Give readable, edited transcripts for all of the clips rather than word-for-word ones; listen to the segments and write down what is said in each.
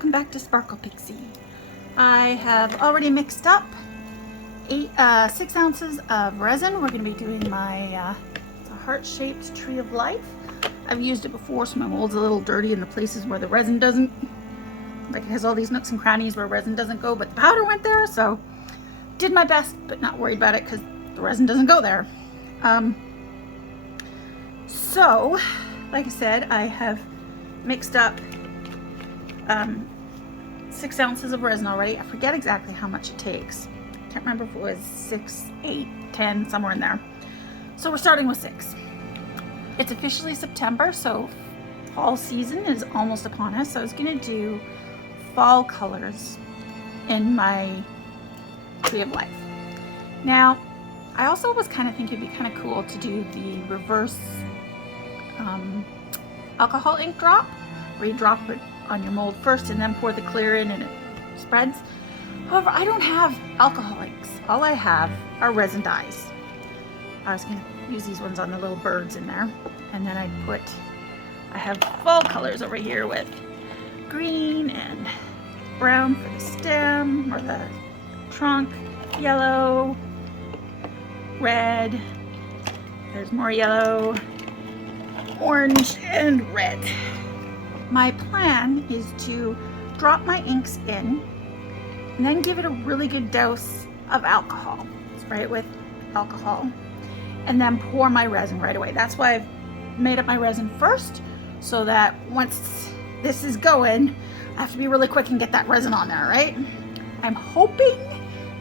welcome back to SparklePixie. I have already mixed up 6 ounces of resin. We're going to be doing my it's a heart-shaped Tree of Life. I've used it before, so my mold's a little dirty in the places where the resin doesn't, like it has all these nooks and crannies where resin doesn't go, but the powder went there, so did my best, but not worried about it because the resin doesn't go there. So, like I said, I have mixed up 6 ounces of resin already. I forget exactly how much it takes. Can't remember if it was 6, 8, 10, somewhere in there. So we're starting with 6. It's officially September, so fall season is almost upon us. So I was gonna do fall colors in my Tree of Life. Now, I also was kind of thinking it'd be kind of cool to do the reverse alcohol ink drop, where you drop it on your mold first and then pour the clear in and it spreads. However, I don't have alcohol inks. All I have are resin dyes. I was gonna use these ones on the little birds in there. And then I have fall colors over here with green and brown for the stem or the trunk, yellow, red, there's more yellow, orange, and red. My plan is to drop my inks in and then give it a really good dose of alcohol. Spray it with alcohol and then pour my resin right away. That's why I've made up my resin first, so that once this is going, I have to be really quick and get that resin on there, right? I'm hoping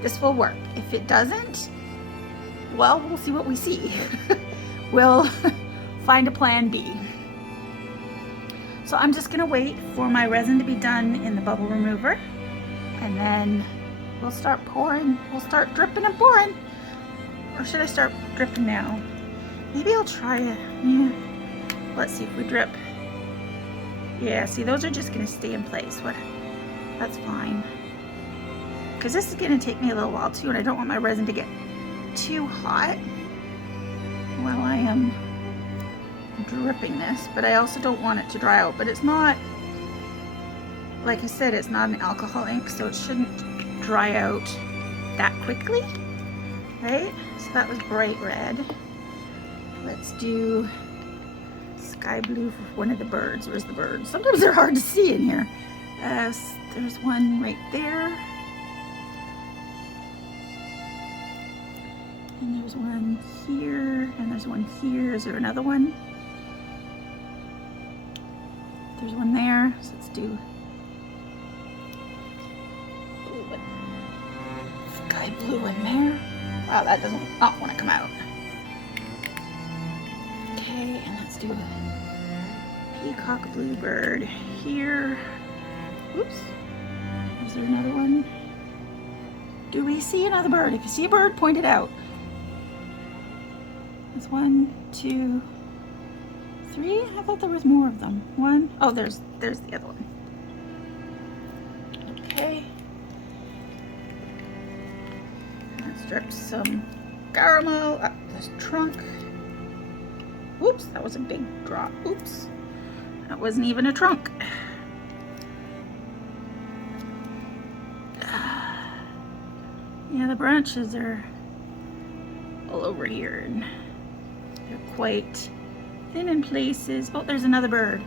this will work. If it doesn't, well, we'll see what we see. We'll find a plan B. So I'm just gonna wait for my resin to be done in the bubble remover, and then we'll start pouring. We'll start dripping and pouring. Or should I start dripping now? Maybe I'll try it. Yeah. Let's see if we drip. Yeah, see, those are just gonna stay in place. That's fine. Because this is gonna take me a little while too, and I don't want my resin to get too hot while I am dripping this, but I also don't want it to dry out. But it's not, like I said, it's not an alcohol ink, so it shouldn't dry out that quickly, right? So that was bright red. Let's do sky blue for one of the birds. Where's the bird? Sometimes they're hard to see in here. There's one right there. And there's one here, and there's one here. Is there another one? There's one there, so let's do sky blue in there. Wow, that doesn't not want to come out. Okay, and let's do peacock bluebird here. Oops. Is there another one? Do we see another bird? If you see a bird, point it out. There's 1, 2, 3. I thought there was more of them. 1. Oh, there's the other one. Okay. Let's drip some caramel up this trunk. Oops, that was a big drop. Oops. That wasn't even a trunk. Yeah, the branches are all over here and they're quite thin in places. Oh, there's another bird.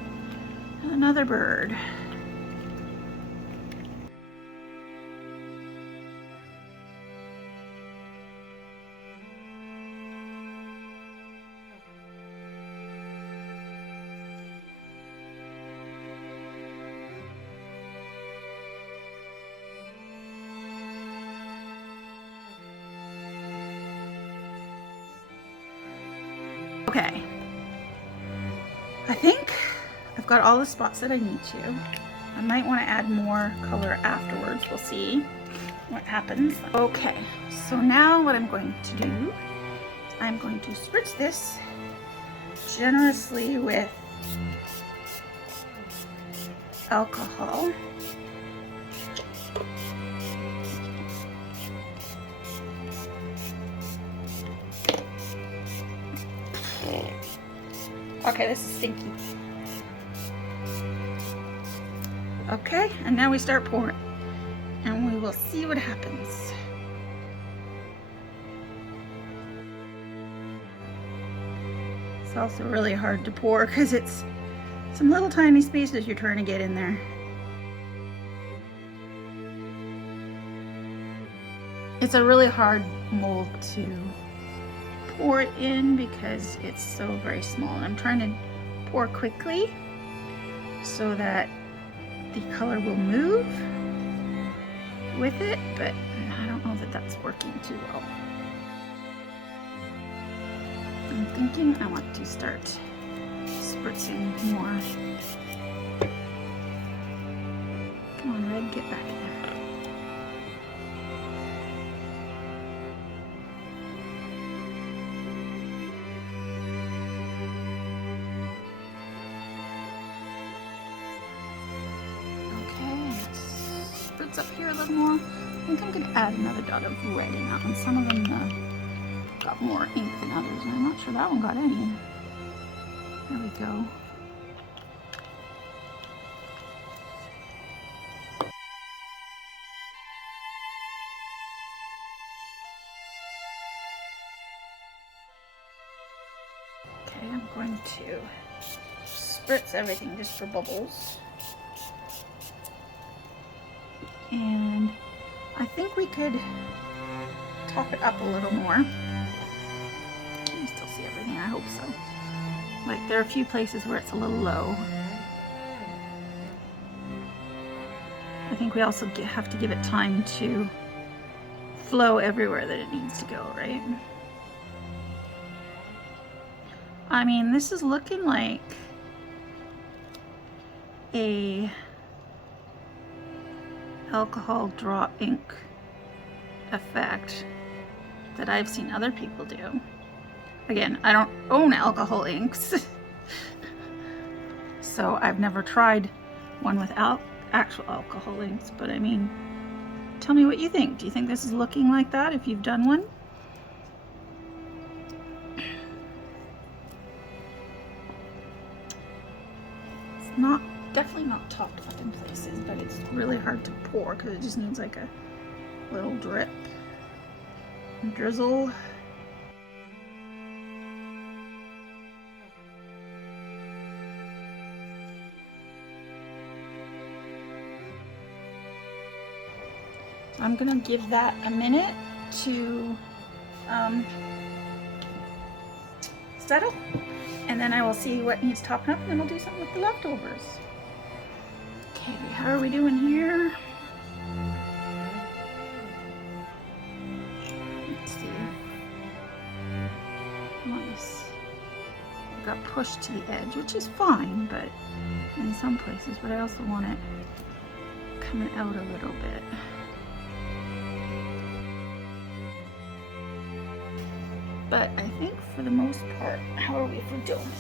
Another bird. Okay, I think I've got all the spots that I need to. I might want to add more color afterwards. We'll see what happens. Okay, so now what I'm going to do is I'm going to spritz this generously with alcohol. Okay, this is stinky. Okay, and now we start pouring, and we will see what happens. It's also really hard to pour because it's some little tiny spaces you're trying to get in there. It's a really hard mold to pour it in because it's so very small. I'm trying to pour quickly so that the color will move with it, but I don't know that that's working too well. I'm thinking I want to start spritzing more. Come on, Red, get back there. Okay, spritz up here a little more. I think I'm going to add another dot of red in that one. Some of them got more ink than others, and I'm not sure that one got any. There we go. Okay, I'm going to spritz everything just for bubbles. And I think we could top it up a little more. Can you still see everything? I hope so. Like, there are a few places where it's a little low. I think we also have to give it time to flow everywhere that it needs to go, right? I mean, this is looking like a alcohol draw ink effect that I've seen other people do. Again, I don't own alcohol inks, so I've never tried one without actual alcohol inks, but I mean, tell me what you think. Do you think this is looking like that if you've done one? It's not, definitely not topped up in places, but it's really hard to pour because it just needs like a little drip and drizzle. I'm gonna give that a minute to settle, and then I will see what needs topping up, and then we'll do something with the leftovers. Okay, how are we doing here? Let's see. Nice. Got pushed to the edge, which is fine, but in some places, but I also want it coming out a little bit. But I think for the most part, how are we for doing?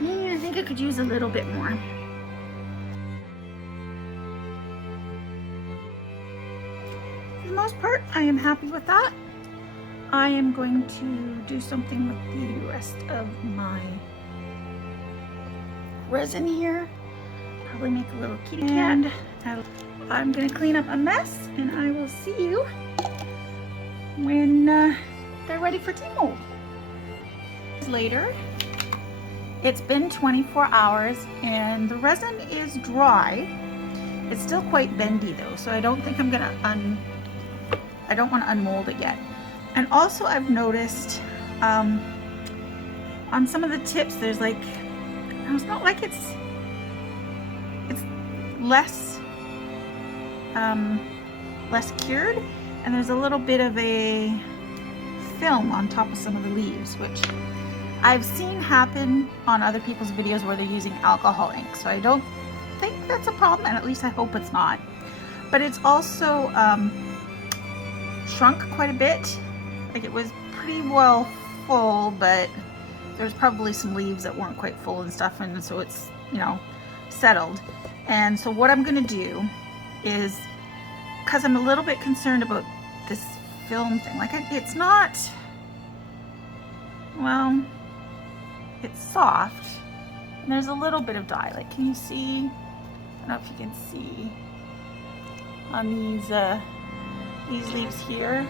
Yeah, I think I could use a little bit more. For the most part, I am happy with that. I am going to do something with the rest of my resin here. Probably make a little kitty cat. I'm gonna clean up a mess, and I will see you when they're ready for tea mold. Later, it's been 24 hours and the resin is dry. It's still quite bendy though, so I don't think I'm gonna I don't want to unmold it yet. And also I've noticed on some of the tips there's like, it's not like it's less less cured, and there's a little bit of a film on top of some of the leaves, which I've seen happen on other people's videos where they're using alcohol ink. So I don't think that's a problem, and at least I hope it's not. But it's also shrunk quite a bit. Like, it was pretty well full, but there's probably some leaves that weren't quite full and stuff, and so it's, you know, settled. And so what I'm gonna do is, because I'm a little bit concerned about this film thing, like it's not, well, it's soft And there's a little bit of dye. Like, can you see? I don't know if you can see on these leaves here,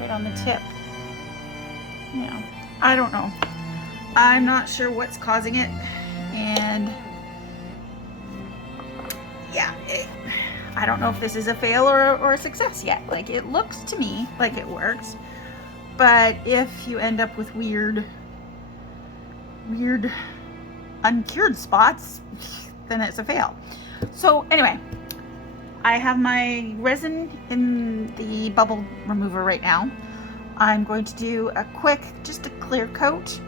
right on the tip. Yeah, I don't know. I'm not sure what's causing it, and yeah, I don't know if this is a fail or a success yet. Like, it looks to me like it works, but if you end up with weird uncured spots, then it's a fail. So anyway, I have my resin in the bubble remover right now. I'm going to do a quick, just a clear coat,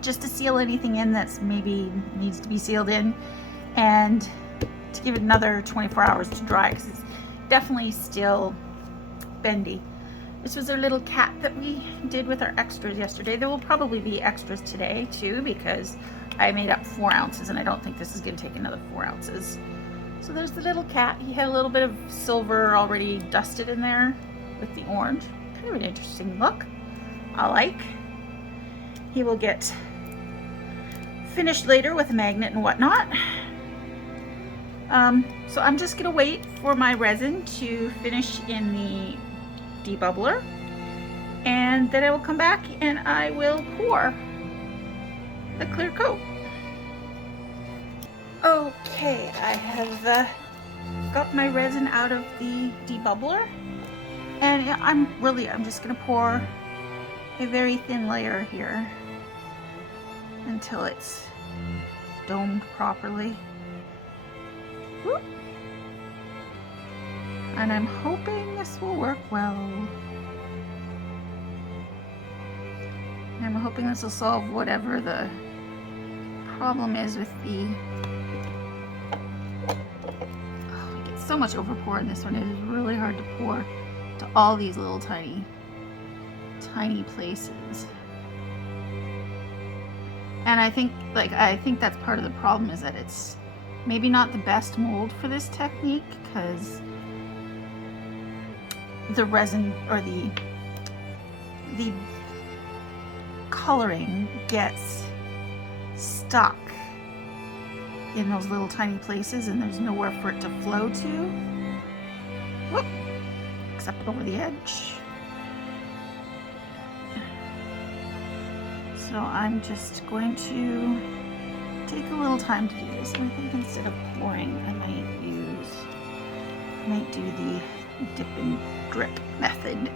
just to seal anything in that's maybe needs to be sealed in, and to give it another 24 hours to dry, because it's definitely still bendy. This was our little cat that we did with our extras yesterday. There will probably be extras today too, because I made up 4 ounces and I don't think this is going to take another 4 ounces. So there's the little cat. He had a little bit of silver already dusted in there with the orange. Kind of an interesting look. I like. He will get finished later with a magnet and whatnot. So I'm just gonna wait for my resin to finish in the debubbler, and then I will come back and I will pour the clear coat. Okay, I have got my resin out of the debubbler, and I'm just gonna pour a very thin layer here until it's domed properly. Whoop. And I'm hoping this will work well. I'm hoping this will solve whatever the problem is with the... Oh, I get so much overpour in this one. It is really hard to pour to all these little tiny places. And I think that's part of the problem, is that it's maybe not the best mold for this technique, because the resin or the coloring gets stuck in those little tiny places, and there's nowhere for it to flow to. Whoop, except over the edge. So I'm just going to take a little time to do this. And I think instead of pouring, I might do the dip and drip method.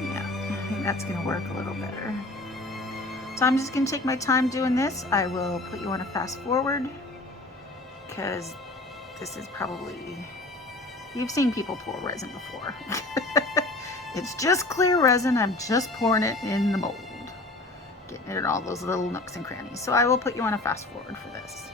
Yeah, I think that's gonna work a little better. So I'm just gonna take my time doing this. I will put you on a fast forward, because this is probably, you've seen people pour resin before. It's just clear resin. I'm just pouring it in the mold, getting it in all those little nooks and crannies. So I will put you on a fast forward for this.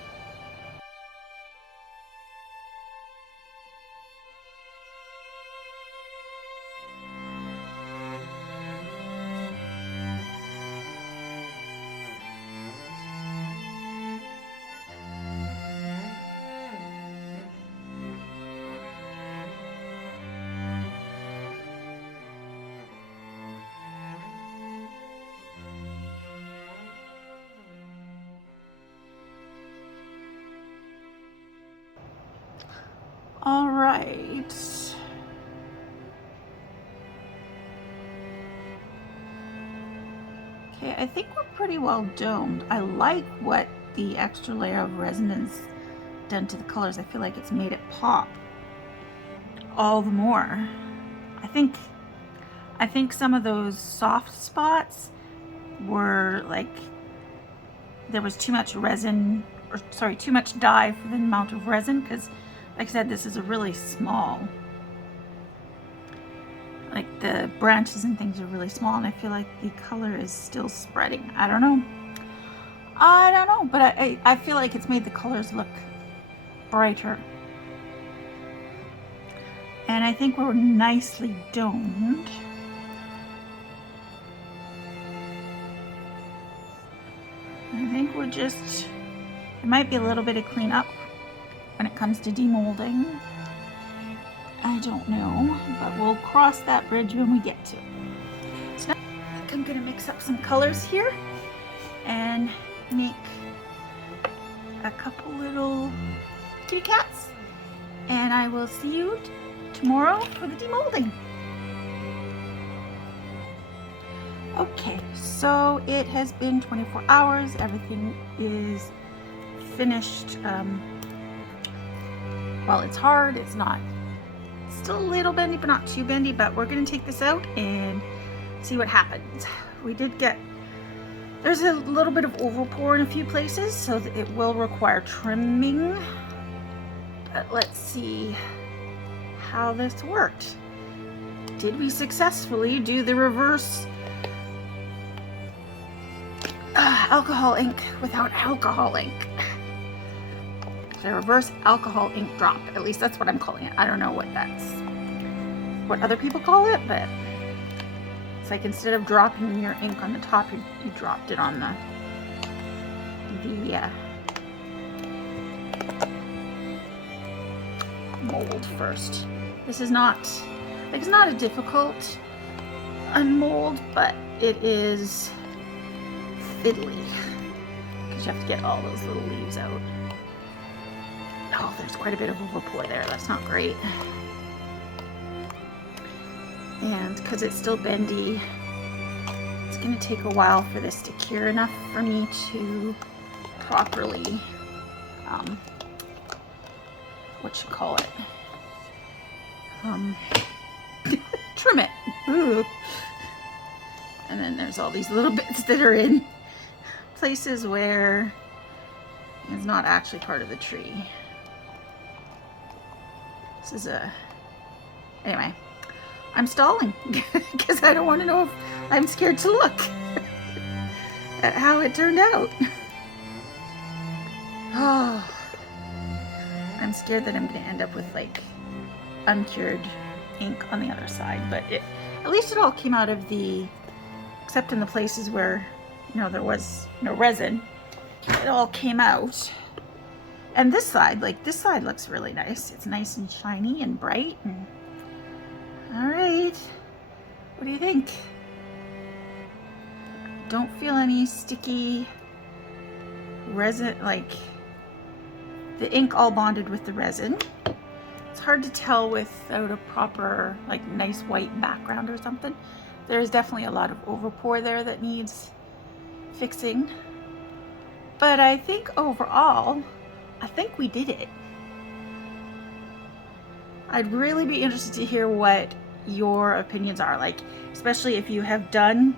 All right. Okay, I think we're pretty well domed. I like what the extra layer of resin has done to the colors. I feel like it's made it pop all the more. I think some of those soft spots were like, there was too much resin, or sorry, too much dye for the amount of resin, because like I said, this is a really small, like the branches and things are really small, and I feel like the color is still spreading. I don't know, but I feel like it's made the colors look brighter. And I think we're nicely domed. I think we're just There might be a little bit of cleanup when it comes to demolding. I don't know, but we'll cross that bridge when we get to it. So now I think I'm gonna mix up some colors here and make a couple little kitty cats. And I will see you tomorrow for the demolding. Okay, so it has been 24 hours. Everything is finished. Well, it's hard. It's not. It's still a little bendy, but not too bendy. But we're going to take this out and see what happens. We did get, there's a little bit of overpour in a few places, so that it will require trimming. But let's see how this worked. Did we successfully do the reverse alcohol ink without alcohol ink? The reverse alcohol ink drop. At least that's what I'm calling it. I don't know what other people call it, but it's like instead of dropping your ink on the top, you dropped it on the mold first. This is not, it's not a difficult mold, but it is fiddly because you have to get all those little leaves out. Oh, there's quite a bit of overpour there. That's not great. And because it's still bendy, it's going to take a while for this to cure enough for me to properly, trim it. Ooh. And then there's all these little bits that are in places where it's not actually part of the tree. This is anyway, I'm stalling because I don't want to know if I'm scared to look at how it turned out. Oh, I'm scared that I'm going to end up with like uncured ink on the other side, but at least it all came out of the, except in the places where, you know, there was no resin, it all came out. And this side, this side looks really nice. It's nice and shiny and bright. And all right, what do you think? Don't feel any sticky resin, like the ink all bonded with the resin. It's hard to tell without a proper, like, nice white background or something. There's definitely a lot of overpour there that needs fixing. But I think overall, I think we did it. I'd really be interested to hear what your opinions are, like, especially if you have done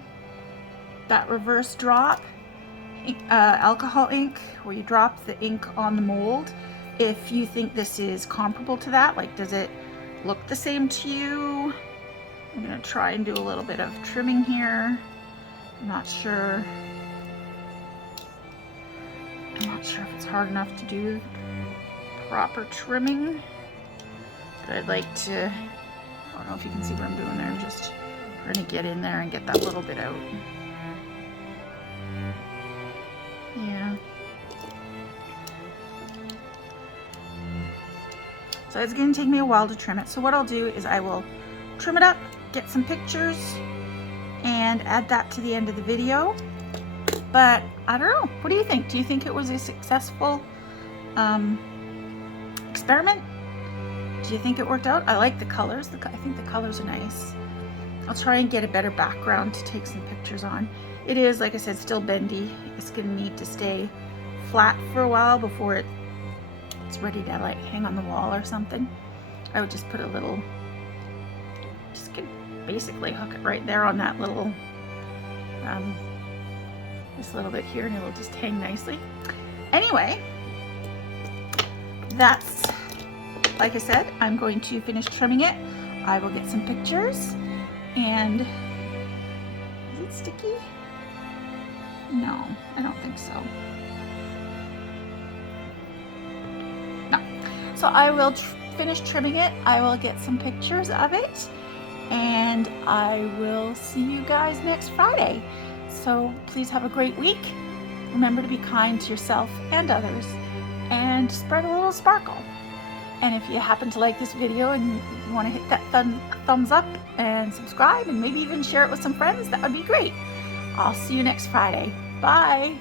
that reverse drop alcohol ink where you drop the ink on the mold. If you think this is comparable to that, like, does it look the same to you? I'm gonna try and do a little bit of trimming here. I'm not sure if it's hard enough to do proper trimming, but I'd like to, I don't know if you can see what I'm doing there. I'm just trying to get in there and get that little bit out. Yeah. So it's going to take me a while to trim it. So what I'll do is I will trim it up, get some pictures, and add that to the end of the video. But I don't know. What do you think? Do you think it was a successful experiment? Do you think it worked out? I like the colors. I think the colors are nice. I'll try and get a better background to take some pictures on. It is, like I said, still bendy. It's going to need to stay flat for a while before it's ready to, like, hang on the wall or something. I would just put a little, just could basically hook it right there on that little, this little bit here, and it'll just hang nicely. Anyway, that's, like I said, I'm going to finish trimming it. I will get some pictures. And is it sticky? No, I don't think so. No. So I will finish trimming it. I will get some pictures of it, and I will see you guys next Friday. So please have a great week, remember to be kind to yourself and others, and spread a little sparkle. And if you happen to like this video and you want to hit that thumbs up and subscribe and maybe even share it with some friends, that would be great. I'll see you next Friday. Bye.